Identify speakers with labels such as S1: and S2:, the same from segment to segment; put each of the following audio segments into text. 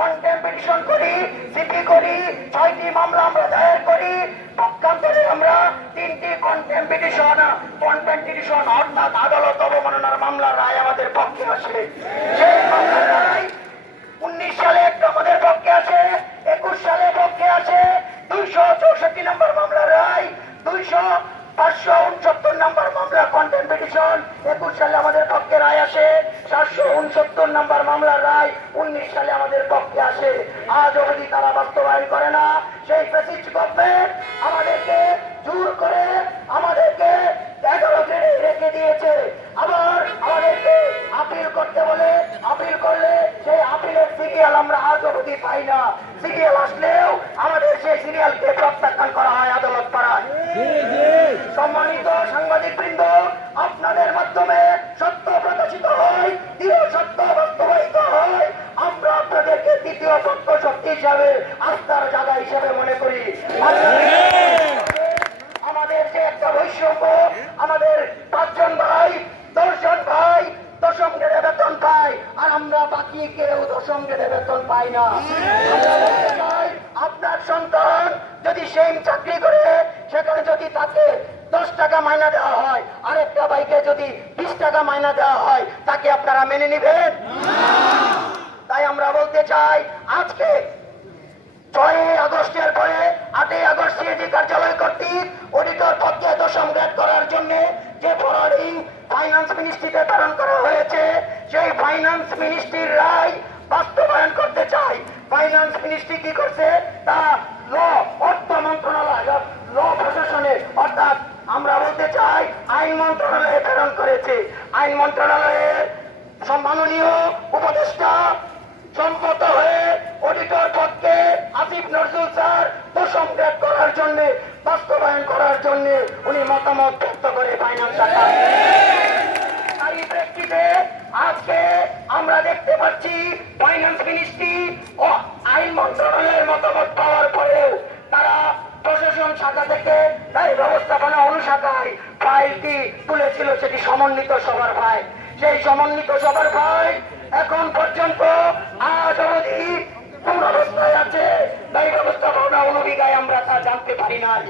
S1: কন্টেম্পিটিশন করি সিপি করি, ছয়টি মামলা আমরা দায়ের করি। পক্ষান্তরে আমরা তিনটি কন্টেম্পিটিশন কন্টেম্পিটিশন অর্থাৎ আদালত অবমাননার মামলার রায় আমাদের পক্ষে আসে। সেই মামলার রায় উনিশ সালে একটা আমাদের পক্ষে আসে, একুশ সালে পক্ষে আসে। দুইশো চৌষট্টি নম্বর মামলার রায়, দুইশো পাঁচশো উনসত্তর নম্বর মামলা কন্টেম্পিটিশন একুশ সালে আমাদের পক্ষে রায় আসে। সাতশো উনসত্তর নম্বর মামলার রায় বাস্তবায়ন করে না, সেই প্রেসিড গভর্নমেন্ট আমাদেরকে জোর করে আমাদেরকে এগারো গ্রেডে রেখে দিয়েছে। আবার আমাদেরকে আপিল করতে বলে আপিল করলে সেই আপিলের সিরিয়াল আমরা আজ অবধি পাই না। সিরিয়াল আসলেও আমাদের সেই সিরিয়ালকে প্রত্যাখ্যান করা আস্থার জায়গা হিসেবে মনে করি। আমাদের যে একটা বৈষম্য, আমাদের পাঁচজন ভাই, দশজন ভাই দশম গ্রেডে বেতন পাই আর আমরা বাকি কেউ দশম গ্রেডে বেতন পাই না। আপনার সন্তান যদি সেম চাকরি করে, সেখানে যদি তাকে দশ টাকা মাইনা দেওয়া হয় আর একটা বাইকে যদি বিশ টাকা মাইনা দেওয়া হয়, তাকে আপনারা মেনে নেবেন? তাই আমরা বলতে চাই, আজকে সিএজি কার্যালয় কর্তৃক অডিটর পদকে দশম গ্রেড করার জন্য যে ফরওয়ার্ডিং ফাইন্যান্স মিনিস্ট্রিতে প্রেরণ করা হয়েছে, সেই ফাইন্যান্স মিনিস্ট্রির রায় বাস্তবায়ন করতে চাই। ফাইন্যান্স মিনিস্ট্রি কি করছে? তা ল অর্থ মন্ত্রণালয় ল প্রশাসনে, অর্থাৎ আমরা বলতে চাই আইন মন্ত্রণালয়ে প্রেরণ করেছে। আইন মন্ত্রণালয়ের সম্মাননীয় উপদেষ্টা জন্য বাস্তবায়ন করার জন্য উনি মতামত ব্যক্ত করে ফাইন্যান্স তারই প্রেক্ষিতে আজকে আমরা দেখতে পাচ্ছি ফাইন্যান্স মিনিস্ট্রি ও আইন মন্ত্রণালয়ের মতামত পাওয়ার পরেও তারা প্রশাসন শাখা থেকে দায়ী ব্যবস্থাপনা অনুশাখায় ফাইলটি তুলেছিল সেটি সমন্বিত সবার ফাইল সেই সমন্বিত সবার ফাইল এখন পর্যন্ত আজ অবধি অনুবিঘায় আমরা তা জানতে পারি নাই।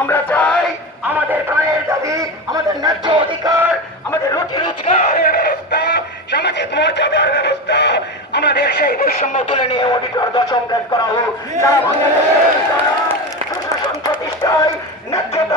S1: আমরা চাই আমাদের প্রাণের দাবি, আমাদের ন্যায্য অধিকার, আমাদের রুটি রোজগারের ব্যবস্থা, সামাজিক মর্যাদার ব্যবস্থা, আমাদের সেই বৈষম্য তুলে নিয়ে অডিটর দশম করা হোক। যারা বাংলাদেশে